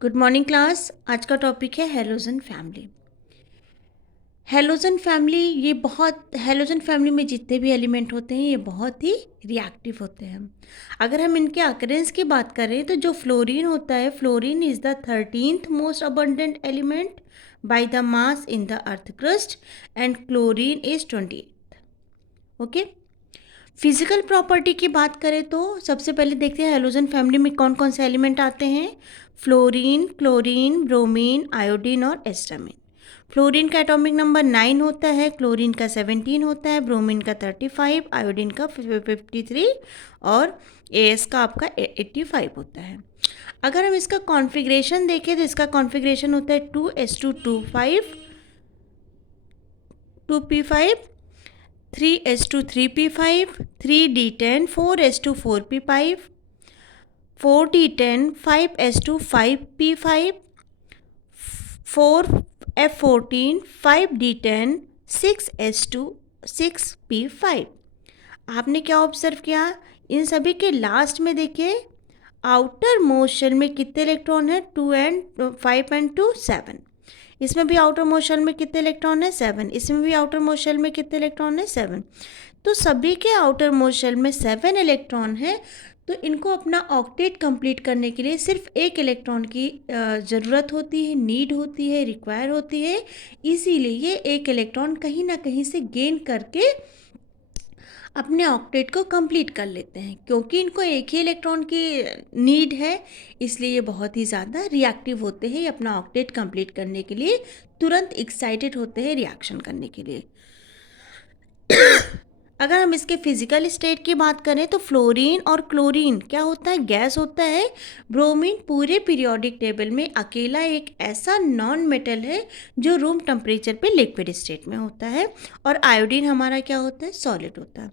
Good morning class. आज का topic है halogen family. Halogen family halogen family में जितने भी एलिमेंट होते हैं ये बहुत ही रिएक्टिव होते हैं। अगर हम इनके अकरेंस की बात करें तो जो फ्लोरीन होता है, fluorine is the 13th most abundant element by the mass in the earth crust and chlorine is 28th। Okay, physical property की बात करें तो सबसे पहले देखते हैं हैलोजन फैमिली में कौन कौन से एलिमेंट आते हैं। फ्लोरीन, क्लोरीन, ब्रोमीन, आयोडीन और एस्टामिन। फ्लोरीन का एटॉमिक नंबर 9 होता है, क्लोरीन का 17 होता है, ब्रोमीन का 35, आयोडीन का 53 और एस का आपका 85 होता है। अगर हम इसका कॉन्फ़िगरेशन देखें तो इसका कॉन्फ़िगरेशन होता है 2s2 2p5, 3s2 3p5, 3d10 4s2 4p5, 4d10 5s2 5p5, 4f14 5d10 6s2 6p5। आपने क्या ऑब्जर्व किया? इन सभी के लास्ट में देखिए आउटर मोस्ट शेल में कितने इलेक्ट्रॉन है? 2 एंड 5 एंड 2 7। इसमें भी आउटर मोस्ट शेल में कितने इलेक्ट्रॉन है? 7। इसमें भी आउटर मोस्ट शेल में कितने इलेक्ट्रॉन है? 7। तो सभी के आउटर मोस्ट शेल में 7 इलेक्ट्रॉन है। तो इनको अपना ऑक्टेट कंप्लीट करने के लिए सिर्फ एक इलेक्ट्रॉन की ज़रूरत होती है, नीड होती है, रिक्वायर होती है। इसीलिए ये एक इलेक्ट्रॉन कहीं ना कहीं से गेन करके अपने ऑक्टेट को कंप्लीट कर लेते हैं। क्योंकि इनको एक ही इलेक्ट्रॉन की नीड है, इसलिए ये बहुत ही ज़्यादा रिएक्टिव होते हैं। ये अपना ऑक्टेट कंप्लीट करने के लिए तुरंत एक्साइटेड होते हैं रिएक्शन करने के लिए। अगर हम इसके फिजिकल स्टेट की बात करें तो फ्लोरीन और क्लोरीन क्या होता है? गैस होता है। ब्रोमीन पूरे पीरियोडिक टेबल में अकेला एक ऐसा नॉन मेटल है जो रूम टेम्परेचर पे लिक्विड स्टेट में होता है। और आयोडीन हमारा क्या होता है? सॉलिड होता है।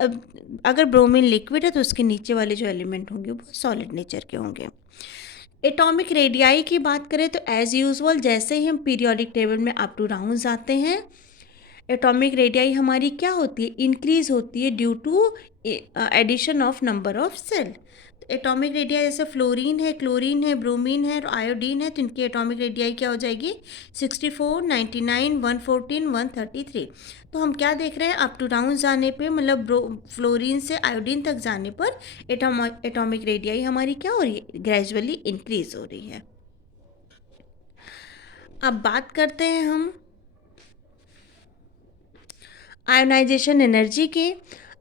अब अगर ब्रोमीन लिक्विड है तो उसके नीचे वाले जो एलिमेंट होंगे वो सॉलिड नेचर के होंगे। एटॉमिक रेडियाई की बात करें तो एज यूजुअल जैसे ही हम पीरियोडिक टेबल में अप टू डाउन जाते हैं, एटॉमिक रेडियाई हमारी क्या होती है? इंक्रीज होती है due to addition of number of shell. तो एटॉमिक रेडियाई जैसे फ्लोरीन है, क्लोरीन है, ब्रोमीन है और आयोडीन है, तो इनकी एटॉमिक रेडियाई क्या हो जाएगी? 64, 99, 114, 133। तो हम क्या देख रहे हैं? अप टू डाउन जाने पे, मतलब फ्लोरीन से आयोडीन तक जाने पर एटॉमिक रेडियाई हमारी क्या हो रही है? ग्रेजुअली इंक्रीज हो रही है। अब बात करते हैं हम आयोनाइजेशन एनर्जी की।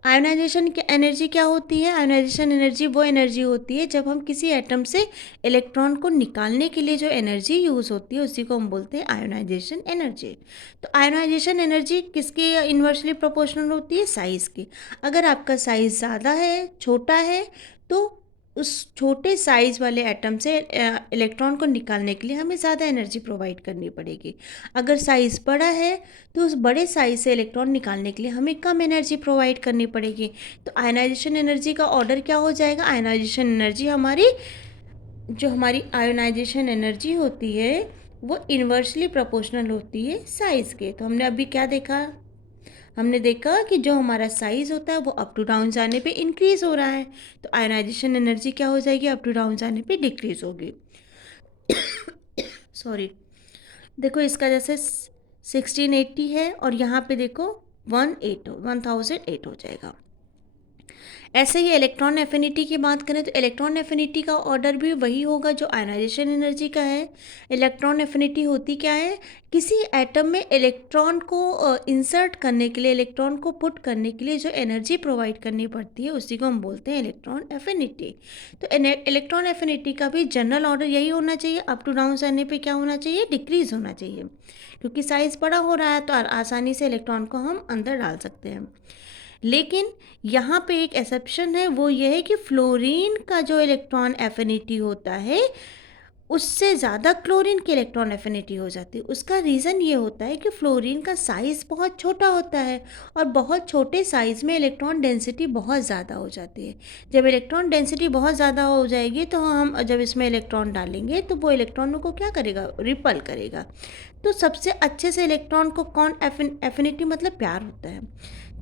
आयोनाइजेशन की एनर्जी क्या होती है? आयोनाइजेशन एनर्जी वो एनर्जी होती है जब हम किसी एटम से इलेक्ट्रॉन को निकालने के लिए जो एनर्जी यूज़ होती है उसी को हम बोलते हैं आयोनाइजेशन एनर्जी। तो आयोनाइजेशन एनर्जी किसकी इन्वर्सली प्रोपोर्शनल होती है? साइज़ की। अगर आपका साइज़ ज़्यादा है, छोटा है, तो उस छोटे साइज़ वाले एटम से इलेक्ट्रॉन को निकालने के लिए हमें ज़्यादा एनर्जी प्रोवाइड करनी पड़ेगी। अगर साइज़ बड़ा है तो उस बड़े साइज़ से इलेक्ट्रॉन निकालने के लिए हमें कम एनर्जी प्रोवाइड करनी पड़ेगी। तो आयनाइजेशन एनर्जी का ऑर्डर क्या हो जाएगा? आयनाइजेशन एनर्जी हमारी आयोनाइजेशन एनर्जी होती है वो इन्वर्सली प्रोपोर्शनल होती है साइज़ के। तो हमने अभी क्या देखा? हमने देखा कि जो हमारा साइज़ होता है वो अप टू डाउन जाने पे इंक्रीज़ हो रहा है, तो आयनाइजेशन एनर्जी क्या हो जाएगी? अप टू डाउन जाने पे डिक्रीज़ होगी। सॉरी, देखो इसका जैसे 1680 है और यहाँ पे देखो 1008 हो जाएगा। ऐसे ही इलेक्ट्रॉन एफिनिटी की बात करें तो इलेक्ट्रॉन एफिनिटी का ऑर्डर भी वही होगा जो आयनाइजेशन एनर्जी का है। इलेक्ट्रॉन एफिनिटी होती क्या है? किसी एटम में इलेक्ट्रॉन को इंसर्ट करने के लिए, इलेक्ट्रॉन को पुट करने के लिए जो एनर्जी प्रोवाइड करनी पड़ती है उसी को हम बोलते हैं इलेक्ट्रॉन एफिनिटी। तो इलेक्ट्रॉन एफिनिटी का भी जनरल ऑर्डर यही होना चाहिए। अप टू डाउन जाने पे क्या होना चाहिए? डिक्रीज होना चाहिए। क्योंकि साइज़ बड़ा हो रहा है तो आसानी से इलेक्ट्रॉन को हम अंदर डाल सकते हैं। लेकिन यहाँ पे एक एक्सेप्शन है, वो ये है कि फ्लोरीन का जो इलेक्ट्रॉन एफिनिटी होता है उससे ज़्यादा क्लोरीन की इलेक्ट्रॉन एफिनिटी हो जाती है। उसका रीज़न ये होता है कि फ्लोरीन का साइज़ बहुत छोटा होता है और बहुत छोटे साइज़ में इलेक्ट्रॉन डेंसिटी बहुत ज़्यादा हो जाती है। जब इलेक्ट्रॉन डेंसिटी बहुत ज़्यादा हो जाएगी तो हम जब इसमें इलेक्ट्रॉन डालेंगे तो वो इलेक्ट्रॉनों को क्या करेगा? रिपल करेगा। तो सबसे अच्छे से इलेक्ट्रॉन को कौन एफिनिटी मतलब प्यार होता है,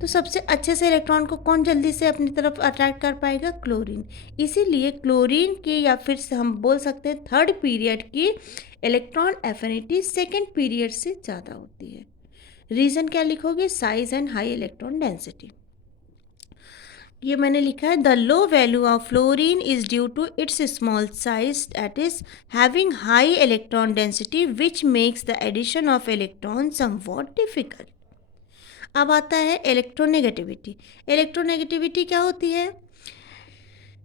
तो सबसे अच्छे से इलेक्ट्रॉन को कौन जल्दी से अपनी तरफ अट्रैक्ट कर पाएगा, क्लोरीन। इसीलिए क्लोरीन के या फिर से हम बोल सकते हैं थर्ड पीरियड की इलेक्ट्रॉन एफिनिटी सेकेंड पीरियड से ज़्यादा होती है। रीज़न क्या लिखोगे, size and high electron density. ये मैंने लिखा है, the low value of fluorine is due to its small size that is having high electron density which makes the addition of electron somewhat difficult. अब आता है electronegativity. Electronegativity क्या होती है,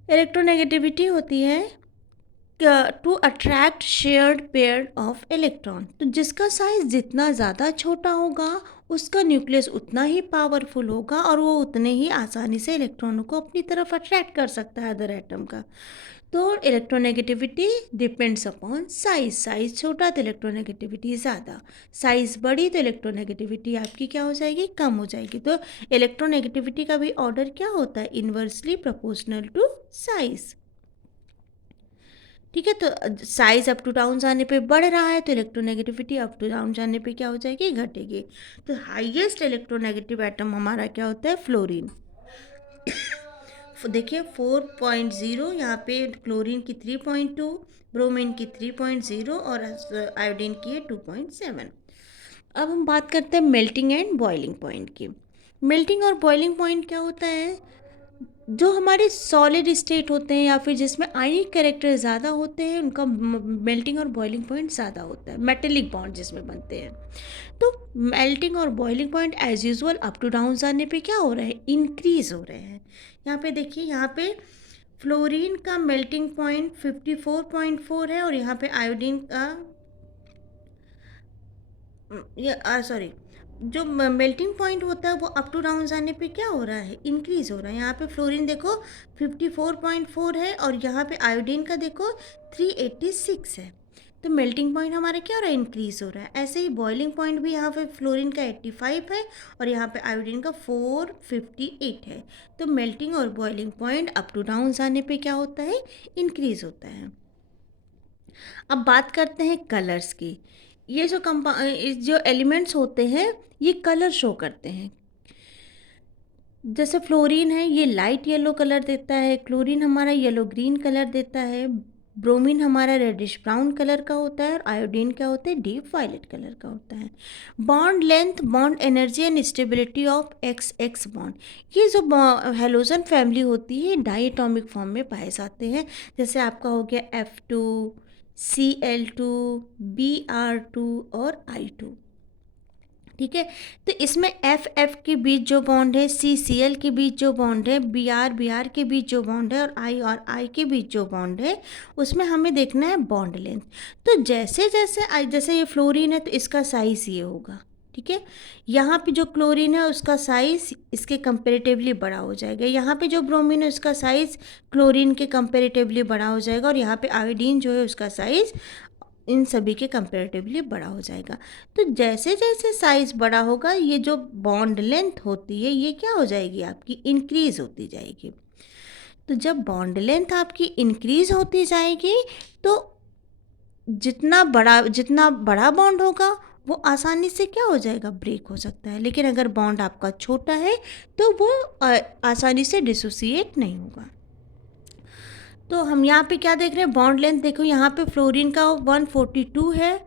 इलेक्ट्रोनेगेटिविटी होती है to attract shared pair of electron. तो जिसका साइज जितना ज़्यादा छोटा होगा उसका न्यूक्लियस उतना ही पावरफुल होगा और वो उतने ही आसानी से इलेक्ट्रॉनों को अपनी तरफ अट्रैक्ट कर सकता है अदर एटम का। तो electronegativity depends upon size, size छोटा तो इलेक्ट्रोनेगेटिविटी ज़्यादा, साइज बड़ी तो इलेक्ट्रोनेगेटिविटी आपकी क्या हो जाएगी, कम हो जाएगी। तो इलेक्ट्रोनेगेटिविटी का भी ऑर्डर क्या होता है, इन्वर्सली प्रोपोर्शनल टू साइज। ठीक है, तो साइज अप टू डाउन जाने पे बढ़ रहा है तो इलेक्ट्रोनेगेटिविटी अप टू डाउन जाने पे क्या हो जाएगी, घटेगी। तो हाईएस्ट इलेक्ट्रोनेगेटिव एटम हमारा क्या होता है, फ्लोरीन। देखिए 4.0, यहाँ पे क्लोरीन की 3.2, ब्रोमीन की 3.0 और आयोडीन की है 2.7। अब हम बात करते हैं मेल्टिंग एंड बॉइलिंग पॉइंट की। मेल्टिंग और बॉइलिंग पॉइंट क्या होता है, जो हमारे सॉलिड स्टेट होते हैं या फिर जिसमें आयनिक कैरेक्टर ज़्यादा होते हैं उनका मेल्टिंग और बॉइलिंग पॉइंट ज़्यादा होता है, मेटेलिक बॉन्ड जिसमें बनते हैं। तो मेल्टिंग और boiling point as usual up to down जाने पे क्या हो रहा है, इंक्रीज हो रहे हैं। यहाँ पे देखिए, यहाँ पे फ्लोरीन का मेल्टिंग पॉइंट 54.4 है और यहाँ पे आयोडीन का सॉरी, जो मेल्टिंग पॉइंट होता है वो अप टू डाउन जाने पे क्या हो रहा है, इंक्रीज हो रहा है। यहाँ पे फ्लोरीन देखो 54.4 है और यहाँ पे आयोडीन का देखो 386 है। तो मेल्टिंग पॉइंट हमारा क्या हो रहा है, इंक्रीज हो रहा है। ऐसे ही बॉइलिंग पॉइंट भी यहाँ पे फ्लोरीन का 85 है और यहाँ पे आयोडीन का 458 है। तो मेल्टिंग और boiling point up to down जाने पे क्या होता है, इंक्रीज होता है। अब बात करते हैं कलर्स की। ये जो एलिमेंट्स होते हैं ये कलर शो करते हैं। जैसे फ्लोरीन है ये लाइट येलो कलर देता है, क्लोरीन हमारा येलो ग्रीन कलर देता है, ब्रोमीन हमारा रेडिश ब्राउन कलर का होता है और आयोडीन क्या होता है, डीप वायलेट कलर का होता है। Bond length, bond energy and stability of x x bond, ये जो हेलोजन फैमिली होती है डाई एटॉमिक फॉर्म में पाए जाते हैं। जैसे आपका हो गया F2, Cl2, Br2 और I2। ठीक है, तो इसमें एफ एफ के बीच जो बॉन्ड है, सी सी एल के बीच जो बॉन्ड है, बी आर के बीच जो बॉन्ड है और आई के बीच जो बॉन्ड है, उसमें हमें देखना है बॉन्ड लेंथ। तो जैसे जैसे जैसे ये फ्लोरीन है तो इसका साइज़ ये होगा। ठीक है, यहाँ पे जो क्लोरीन है उसका साइज़ इसके कंपेरेटिवली बड़ा हो जाएगा, यहाँ पे जो ब्रोमीन है उसका साइज़ क्लोरीन के कंपेरेटिवली बड़ा हो जाएगा और यहाँ पे आयोडीन जो है उसका साइज़ इन सभी के कंपेरेटिवली बड़ा हो जाएगा। तो जैसे जैसे साइज़ बड़ा होगा ये जो बॉन्ड लेंथ होती है ये क्या हो जाएगी, आपकी इंक्रीज़ होती जाएगी। तो जब बॉन्ड लेंथ आपकी इंक्रीज़ होती जाएगी तो जितना बड़ा बॉन्ड होगा वो आसानी से क्या हो जाएगा, ब्रेक हो सकता है। लेकिन अगर बॉन्ड आपका छोटा है तो वो आसानी से डिसोसिएट नहीं होगा। तो हम यहाँ पे क्या देख रहे हैं, बॉन्ड लेंथ देखो, यहाँ पे फ्लोरीन का 142 है।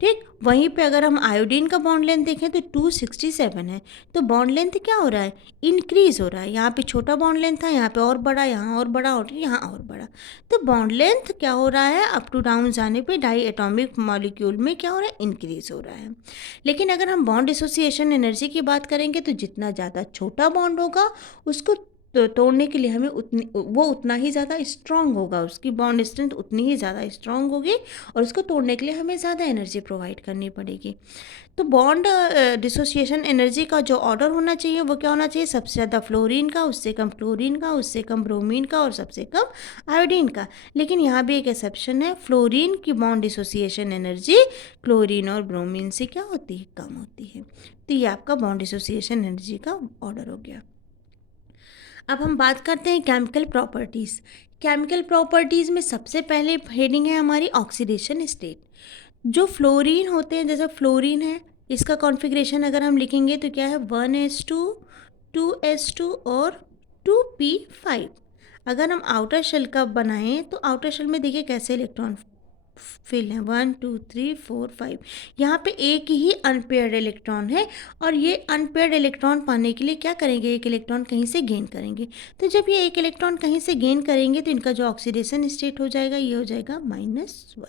ठीक, वहीं पे अगर हम आयोडीन का बॉन्ड लेंथ देखें तो 267 है। तो बॉन्ड लेंथ क्या हो रहा है, इंक्रीज हो रहा है। यहाँ पे छोटा बॉन्ड लेंथ था, यहाँ पे और बड़ा, यहाँ और बड़ा और यहाँ और बड़ा। तो बॉन्ड लेंथ क्या हो रहा है, अप टू डाउन जाने पे डाई एटॉमिक मॉलिक्यूल में क्या हो रहा है, इंक्रीज हो रहा है। लेकिन अगर हम बॉन्ड एसोसिएशन एनर्जी की बात करेंगे तो जितना ज़्यादा छोटा बॉन्ड होगा उसको तो तोड़ने के लिए हमें उतना ही ज़्यादा स्ट्रांग होगा, उसकी बॉन्ड स्ट्रेंथ उतनी ही ज़्यादा स्ट्रांग होगी और उसको तोड़ने के लिए हमें ज़्यादा एनर्जी प्रोवाइड करनी पड़ेगी। तो बॉन्ड डिसोसिएशन एनर्जी का जो ऑर्डर होना चाहिए वो क्या होना चाहिए, सबसे ज़्यादा फ्लोरीन का, उससे कम क्लोरीन का, उससे कम ब्रोमीन का और सबसे कम आयोडीन का। लेकिन यहाँ भी एक एक्सेप्शन है, फ्लोरीन की बॉन्ड डिसोसिएशन एनर्जी क्लोरीन और ब्रोमीन से क्या होती है, कम होती है। तो ये आपका बॉन्ड डिसोसिएशन एनर्जी का ऑर्डर हो गया। अब हम बात करते हैं केमिकल प्रॉपर्टीज़। केमिकल प्रॉपर्टीज़ में सबसे पहले हेडिंग है हमारी ऑक्सीडेशन स्टेट। जो फ्लोरीन होते हैं, जैसे फ्लोरीन है, इसका कॉन्फ़िगरेशन अगर हम लिखेंगे तो क्या है 1s2 2s2 और 2p5। अगर हम आउटर शेल का बनाएं तो आउटर शेल में देखिए कैसे इलेक्ट्रॉन फिल है 1 2 3 4 5। यहाँ पे एक ही अनपेयर्ड इलेक्ट्रॉन है और ये अनपेयर्ड इलेक्ट्रॉन पाने के लिए क्या करेंगे, एक इलेक्ट्रॉन कहीं से गेन करेंगे। तो जब ये एक इलेक्ट्रॉन कहीं से गेन करेंगे तो इनका जो ऑक्सीडेशन स्टेट हो जाएगा ये हो जाएगा -1।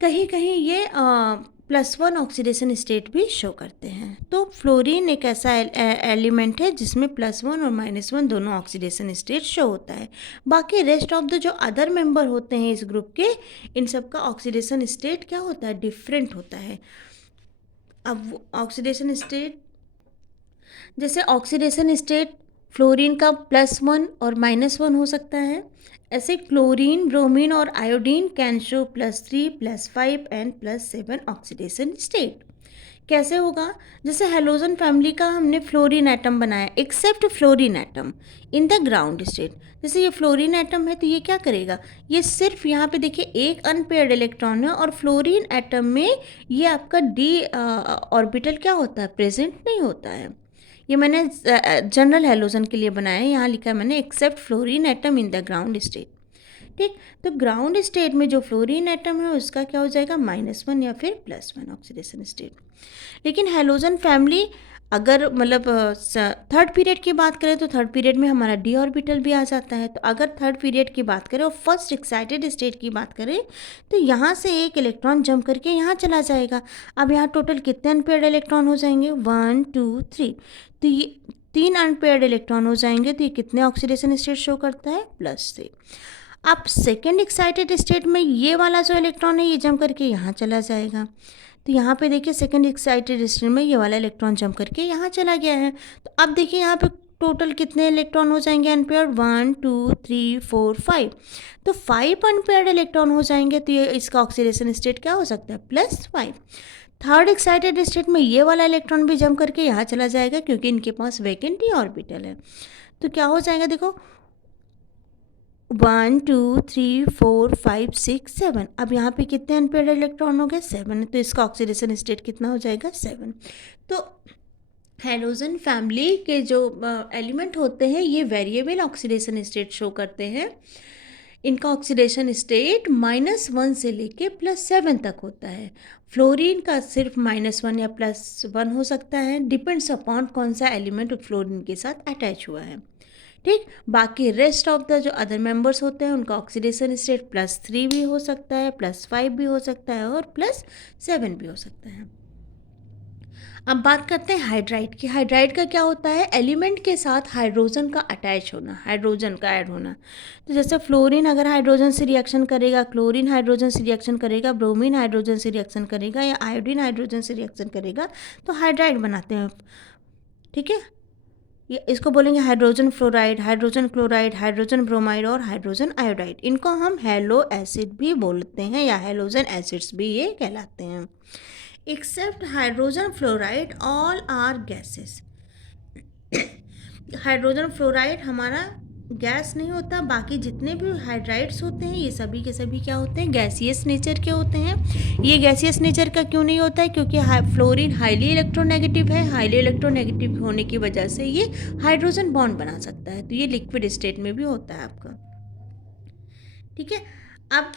कहीं कहीं ये +1 ऑक्सीडेशन स्टेट भी शो करते हैं। तो फ्लोरीन एक ऐसा एलिमेंट है जिसमें +1 और -1 दोनों ऑक्सीडेशन स्टेट शो होता है। बाकी रेस्ट ऑफ द जो अदर मेंबर होते हैं इस ग्रुप के, इन सब का ऑक्सीडेशन स्टेट क्या होता है, डिफरेंट होता है। अब ऑक्सीडेशन स्टेट, जैसे ऑक्सीडेशन स्टेट फ्लोरीन का +1 और -1 हो सकता है, ऐसे क्लोरीन, ब्रोमीन और iodine can show +3 +5 and +7 oxidation state. कैसे होगा, जैसे हेलोजन फैमिली का हमने फ्लोरीन एटम बनाया, except fluorine atom in the ground state. जैसे ये फ्लोरीन एटम है तो ये क्या करेगा, ये सिर्फ यहाँ पे देखिए एक अनपेयर्ड इलेक्ट्रॉन है और फ्लोरीन एटम में ये आपका डी ऑर्बिटल क्या होता है, प्रेजेंट नहीं होता है। ये मैंने जनरल हेलोजन के लिए बनाया है, यहाँ लिखा है मैंने except fluorine atom in the ground state. ठीक, तो ग्राउंड स्टेट में जो फ्लोरीन एटम है उसका क्या हो जाएगा -1 या फिर +1 ऑक्सीडेशन स्टेट। लेकिन हेलोजन फैमिली अगर मतलब थर्ड पीरियड की बात करें तो थर्ड पीरियड में हमारा डी ऑर्बिटल भी आ जाता है। तो अगर थर्ड पीरियड की बात करें और फर्स्ट एक्साइटेड स्टेट की बात करें तो यहाँ से एक इलेक्ट्रॉन जंप करके यहाँ चला जाएगा। अब यहाँ टोटल कितने अनपेयर्ड इलेक्ट्रॉन हो जाएंगे, 1 2 3। तो ये 3 अनपेयर्ड इलेक्ट्रॉन हो जाएंगे। तो ये कितने ऑक्सीडेशन स्टेट शो करता है, +3। अब सेकेंड एक्साइटेड स्टेट में ये वाला जो इलेक्ट्रॉन है ये जंप करके यहाँ चला जाएगा। तो यहाँ पे देखिए सेकेंड एक्साइटेड स्टेट में ये वाला इलेक्ट्रॉन जंप करके यहाँ चला गया है। तो अब देखिए यहाँ पे टोटल कितने इलेक्ट्रॉन हो जाएंगे अनपेयर्ड, 1 2 3 4 5। तो 5 अनपेयर्ड इलेक्ट्रॉन हो जाएंगे। तो ये इसका ऑक्सीडेशन स्टेट क्या हो सकता है, +5। थर्ड एक्साइटेड स्टेट में ये वाला इलेक्ट्रॉन भी जंप करके यहाँ चला जाएगा क्योंकि इनके पास वैकेंट डी ऑर्बिटल है। तो क्या हो जाएगा, देखो 1 2 3 4 5 6 7। अब यहाँ पे कितने अनपेयर्ड इलेक्ट्रॉन हो गए, 7। तो इसका ऑक्सीडेशन स्टेट कितना हो जाएगा, 7। तो हेलोजन फैमिली के जो एलिमेंट होते हैं ये वेरिएबल ऑक्सीडेशन स्टेट शो करते हैं। इनका ऑक्सीडेशन स्टेट -1 से लेके +7 तक होता है। फ्लोरीन का सिर्फ -1 या +1 हो सकता है, डिपेंड्स अपॉन कौन सा एलिमेंट फ्लोरीन के साथ अटैच हुआ है। ठीक, बाकी रेस्ट ऑफ द जो अदर मेंबर्स होते हैं उनका ऑक्सीडेशन स्टेट +3 भी हो सकता है, +5 भी हो सकता है और +7 भी हो सकता है। अब बात करते हैं हाइड्राइड की। हाइड्राइड का क्या होता है, एलिमेंट के साथ हाइड्रोजन का अटैच होना, हाइड्रोजन का ऐड होना। तो जैसे फ्लोरीन अगर हाइड्रोजन से रिएक्शन करेगा, क्लोरीन हाइड्रोजन से रिएक्शन करेगा, ब्रोमीन हाइड्रोजन से रिएक्शन करेगा या आयोडीन हाइड्रोजन से रिएक्शन करेगा तो हाइड्राइड बनाते हैं। ठीक है, ये इसको बोलेंगे hydrogen fluoride, hydrogen chloride, hydrogen bromide और हाइड्रोजन आयोडाइड। इनको हम हेलो एसिड भी बोलते हैं या हेलोजन एसिड्स भी ये कहलाते हैं। Except hydrogen fluoride all are gases. Hydrogen fluoride हमारा गैस नहीं होता, बाकी जितने भी हाइड्राइड्स होते हैं ये सभी के सभी क्या होते हैं, गैसियस नेचर के होते हैं। ये गैसियस नेचर का क्यों नहीं होता है, क्योंकि फ्लोरीन हाईली इलेक्ट्रोनेगेटिव है। हाईली इलेक्ट्रोनेगेटिव होने की वजह से ये हाइड्रोजन बॉन्ड बना सकता है, तो ये लिक्विड स्टेट में भी होता है आपका। ठीक है, अब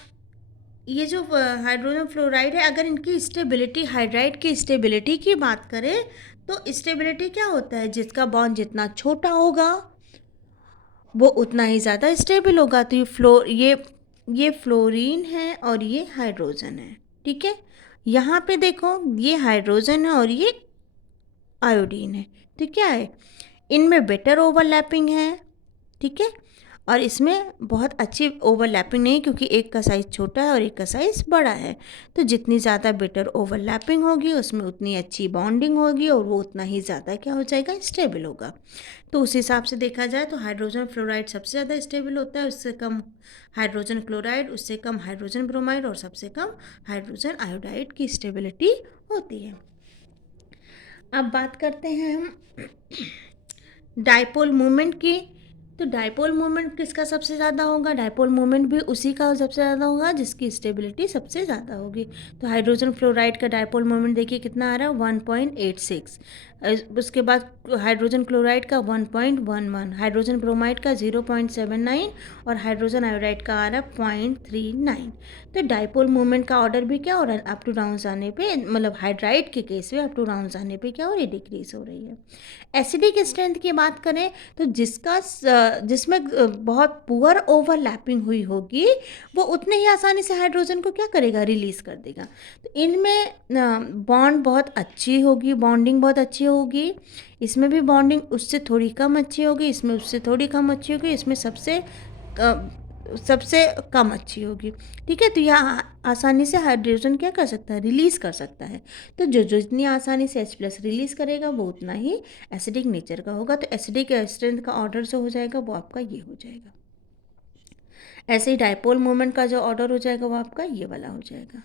ये जो हाइड्रोजन फ्लोराइड है अगर इनकी स्टेबिलिटी, हाइड्राइड की स्टेबिलिटी की बात करें तो स्टेबिलिटी क्या होता है, जिसका बॉन्ड जितना छोटा होगा वो उतना ही ज़्यादा स्टेबल होगा। तो ये फ्लोरीन है और ये हाइड्रोजन है। ठीक है, यहाँ पे देखो ये हाइड्रोजन है और ये आयोडीन है। तो क्या है, इनमें बेटर ओवरलैपिंग है। ठीक है, और इसमें बहुत अच्छी ओवरलैपिंग नहीं क्योंकि एक का साइज़ छोटा है और एक का साइज़ बड़ा है। तो जितनी ज़्यादा बेटर ओवरलैपिंग होगी उसमें उतनी अच्छी बॉन्डिंग होगी और वो उतना ही ज़्यादा क्या हो जाएगा, स्टेबल होगा। तो उस हिसाब से देखा जाए तो हाइड्रोजन फ्लोराइड सबसे ज़्यादा स्टेबल होता है, उससे कम हाइड्रोजन क्लोराइड, उससे कम हाइड्रोजन ब्रोमाइड और सबसे कम हाइड्रोजन आयोडाइड की स्टेबिलिटी होती है। अब बात करते हैं हम डाइपोल मूवमेंट की। तो डायपोल मोमेंट किसका सबसे ज़्यादा होगा? डायपोल मोमेंट भी उसी का सबसे ज़्यादा होगा जिसकी स्टेबिलिटी सबसे ज़्यादा होगी। तो हाइड्रोजन फ्लोराइड का डायपोल मोमेंट देखिए कितना आ रहा है, 1.86। उसके बाद हाइड्रोजन क्लोराइड का 1.11, हाइड्रोजन ब्रोमाइड का 0.79 और हाइड्रोजन आयोडाइड का आ रहा है 0.39। तो डायपोल मोमेंट का ऑर्डर भी क्या हो रहा है, अप टू डाउन आने पे, मतलब हाइड्राइड के केस में अप टू डाउन आने पे क्या हो रही है, डिक्रीज हो रही है। एसिडिक स्ट्रेंथ की बात करें तो जिसमें बहुत पुअर ओवरलैपिंग हुई होगी वो उतने ही आसानी से हाइड्रोजन को क्या करेगा, रिलीज कर देगा। तो इनमें बॉन्ड बहुत अच्छी होगी, बॉन्डिंग बहुत अच्छी होगी। इसमें भी बॉन्डिंग उससे थोड़ी कम अच्छी होगी, इसमें उससे थोड़ी कम अच्छी होगी, इसमें सबसे कम अच्छी होगी। ठीक है, तो यह आसानी से हाइड्रोजन क्या कर सकता है, रिलीज़ कर सकता है। तो जो जितनी आसानी से H+ रिलीज़ करेगा वो उतना ही एसिडिक नेचर का होगा। तो एसिडिक स्ट्रेंथ का ऑर्डर जो हो जाएगा वो आपका ये हो जाएगा। ऐसे ही डायपोल मोमेंट का जो ऑर्डर हो जाएगा वो आपका ये वाला हो जाएगा।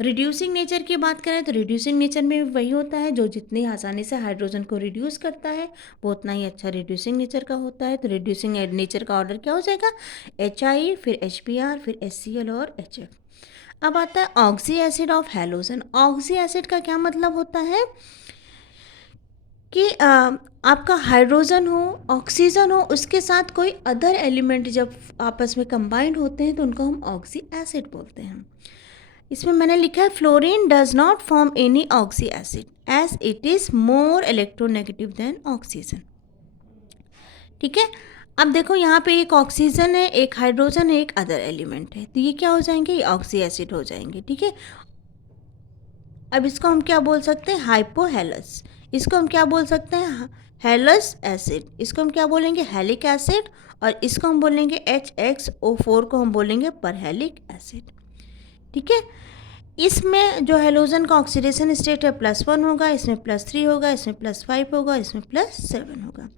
रिड्यूसिंग नेचर की बात करें तो रिड्यूसिंग नेचर में वही होता है जो जितनी आसानी से हाइड्रोजन को रिड्यूस करता है वो उतना ही अच्छा रिड्यूसिंग नेचर का होता है। तो रिड्यूसिंग नेचर का ऑर्डर क्या हो जाएगा, HI, फिर HBr, फिर HCl और HF। अब आता है oxy acid of halogen. Oxy acid का क्या मतलब होता है कि आपका हाइड्रोजन हो, ऑक्सीजन हो, उसके साथ कोई अदर एलिमेंट जब आपस में कंबाइंड होते हैं तो उनको हम ऑक्सी एसिड बोलते हैं। इसमें मैंने लिखा है fluorine does not form any oxy acid as it is more electronegative than oxygen. ठीक है, अब देखो यहाँ पे एक ऑक्सीजन है, एक हाइड्रोजन है, एक अदर एलिमेंट है, तो ये क्या हो जाएंगे, ये ऑक्सी एसिड हो जाएंगे। ठीक है, अब इसको हम क्या बोल सकते हैं, हाइपोहेलस। इसको हम क्या बोल सकते हैं, हेलस एसिड। इसको हम क्या बोलेंगे, हेलिक एसिड। और इसको हम बोलेंगे HXO4 को हम बोलेंगे परहेलिक एसिड। ठीक है, इसमें जो हेलोजन का ऑक्सीडेशन स्टेट है +1 होगा, इसमें +3 होगा, इसमें +5 होगा, इसमें +7 होगा।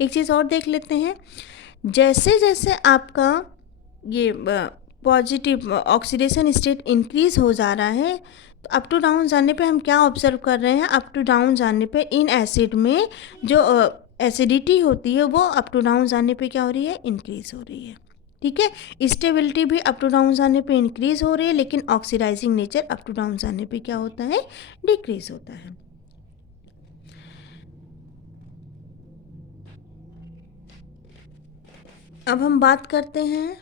एक चीज़ और देख लेते हैं, जैसे जैसे आपका ये पॉजिटिव ऑक्सीडेशन स्टेट इंक्रीज हो जा रहा है तो अप टू डाउन जाने पे हम क्या ऑब्जर्व कर रहे हैं, अप टू डाउन जाने पे इन एसिड में जो एसिडिटी होती है वो अप टू डाउन जाने पे क्या हो रही है, इंक्रीज हो रही है। ठीक है, स्टेबिलिटी भी अप टू डाउन जाने पे इंक्रीज हो रही है, लेकिन oxidising nature up to down जाने पे क्या होता है, डिक्रीज होता है। अब हम बात करते हैं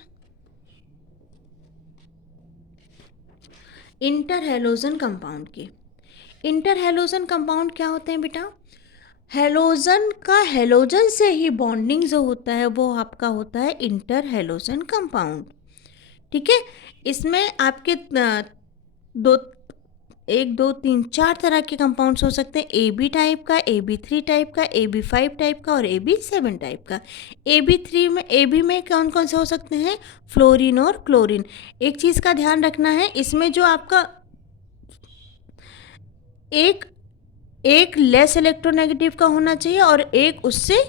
इंटरहेलोजन कंपाउंड की। इंटरहेलोजन कंपाउंड क्या होते हैं बेटा, हेलोजन का हेलोजन से ही बॉन्डिंग जो होता है वो आपका होता है इंटरहेलोजन कंपाउंड। ठीक है, इसमें आपके दो 1 2 3 4 तरह के कंपाउंड्स हो सकते हैं, AB टाइप का, AB3 टाइप का, AB5 टाइप का और AB7 टाइप का। AB में कौन कौन से हो सकते हैं, फ्लोरीन और क्लोरीन। एक चीज़ का ध्यान रखना है, इसमें जो आपका एक लेस इलेक्ट्रोनेगेटिव का होना चाहिए और एक उससे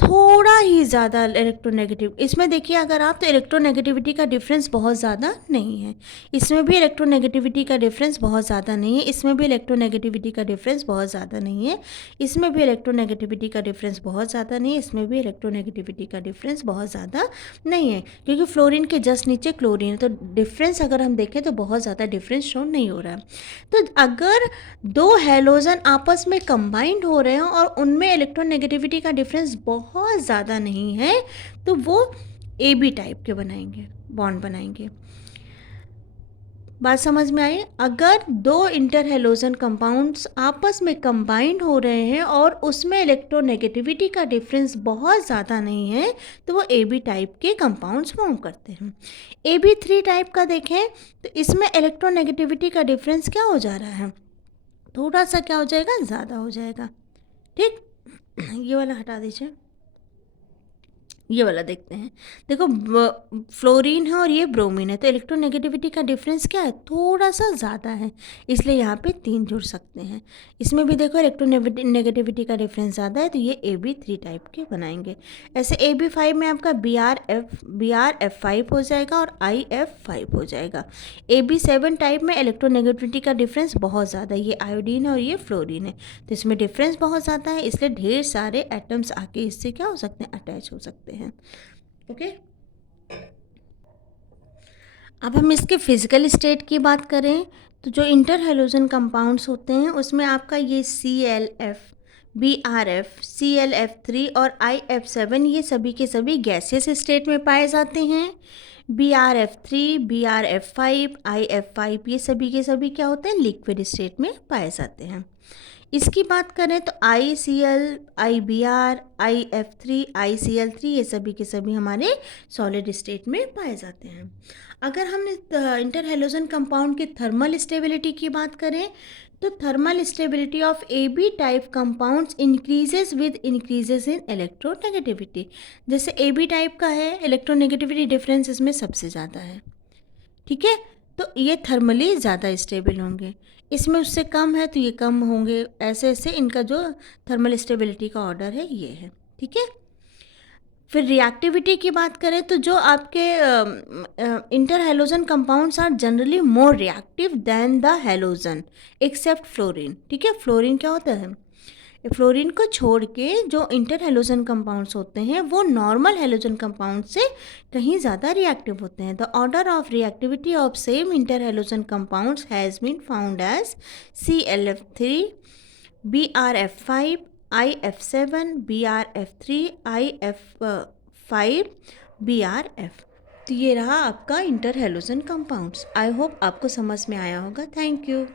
थोड़ा ही ज़्यादा इलेक्ट्रोनेगेटिव। इसमें देखिए अगर आप, तो इलेक्ट्रोनेगेटिविटी का डिफरेंस बहुत ज़्यादा नहीं है, इसमें भी इलेक्ट्रोनेगेटिविटी का डिफरेंस बहुत ज़्यादा नहीं है, इसमें भी इलेक्ट्रोनेगेटिविटी का डिफरेंस बहुत ज़्यादा नहीं है, इसमें भी इलेक्ट्रोनेगेटिविटी का डिफरेंस बहुत ज़्यादा नहीं है, इसमें भी इलेक्ट्रोनेगेटिविटी का डिफरेंस बहुत ज़्यादा नहीं है, क्योंकि फ्लोरीन के जस्ट नीचे क्लोरीन है। तो डिफरेंस अगर हम देखें तो बहुत ज़्यादा डिफरेंस शो नहीं हो रहा है। तो अगर दो हेलोजन आपस में कंबाइंड हो रहे हैं और उनमें इलेक्ट्रोनेगेटिविटी का डिफरेंस बहुत ज़्यादा नहीं है तो वो AB टाइप के बनाएंगे, बॉन्ड बनाएंगे। बात समझ में आई, अगर दो इंटरहेलोजन कंपाउंड्स आपस में कंबाइंड हो रहे हैं और उसमें इलेक्ट्रोनेगेटिविटी का डिफरेंस बहुत ज़्यादा नहीं है तो वो AB टाइप के कंपाउंड्स फॉर्म करते हैं। AB3 टाइप का देखें तो इसमें इलेक्ट्रोनेगेटिविटी का डिफरेंस क्या हो जा रहा है, थोड़ा सा क्या हो जाएगा, ज़्यादा हो जाएगा। ठीक, ये वाला हटा दीजिए। ये वाला देखते हैं। देखो फ्लोरीन है और ये ब्रोमीन है, तो इलेक्ट्रोनेगेटिविटी का डिफरेंस क्या है, थोड़ा सा ज़्यादा है, इसलिए यहाँ पे 3 जुड़ सकते हैं। इसमें भी देखो इलेक्ट्रोनेगेटिविटी का डिफरेंस ज़्यादा है, तो ये AB3 टाइप के बनाएंगे। ऐसे AB5 में आपका BrF5 हो जाएगा और IF5 हो जाएगा। AB7 टाइप में इलेक्ट्रोनेगेटिविटी का डिफरेंस बहुत ज़्यादा है, ये आयोडीन है और ये फ्लोरीन है, तो इसमें डिफरेंस बहुत ज़्यादा है, इसलिए ढेर सारे एटम्स आके इससे क्या हो सकते हैं, अटैच हो सकते हैं। ओके, अब हम इसके फिजिकल स्टेट की बात करें तो जो इंटर हेलोजन कंपाउंड्स होते हैं उसमें आपका ये ClF, BrF, ClF3 और IF7 ये सभी के सभी गैसियस स्टेट में पाए जाते हैं। BrF3, BrF5, IF5 ये सभी के सभी क्या होते हैं, लिक्विड स्टेट में पाए जाते हैं। इसकी बात करें तो ICl, IBr, IF3, ICl3 ये सभी के सभी हमारे सॉलिड स्टेट में पाए जाते हैं। अगर हम इंटर हेलोजन कंपाउंड की थर्मल स्टेबिलिटी की बात करें तो thermal stability of AB type compounds increases with increases in electronegativity. जैसे AB टाइप का है, इलेक्ट्रोनेगेटिविटी डिफरेंस इसमें सबसे ज़्यादा है, ठीक है, तो ये थर्मली ज़्यादा स्टेबल होंगे। इसमें उससे कम है तो ये कम होंगे, ऐसे ऐसे इनका जो थर्मल स्टेबिलिटी का ऑर्डर है ये है, ठीक है। फिर रिएक्टिविटी की बात करें तो जो आपके inter halogen compounds are generally more reactive than the halogen except fluorine, ठीक है। फ्लोरीन क्या होता है, फ्लोरीन को छोड़ के जो इंटर हेलोजन कंपाउंड्स होते हैं वो नॉर्मल हेलोजन कंपाउंड से कहीं ज़्यादा रिएक्टिव होते हैं। The order of reactivity of same inter halogen compounds has been found as ClF3, BrF5, IF7, BrF3, IF5, BrF। तो ये रहा आपका inter halogen compounds. I hope आपको समझ में आया होगा। Thank you.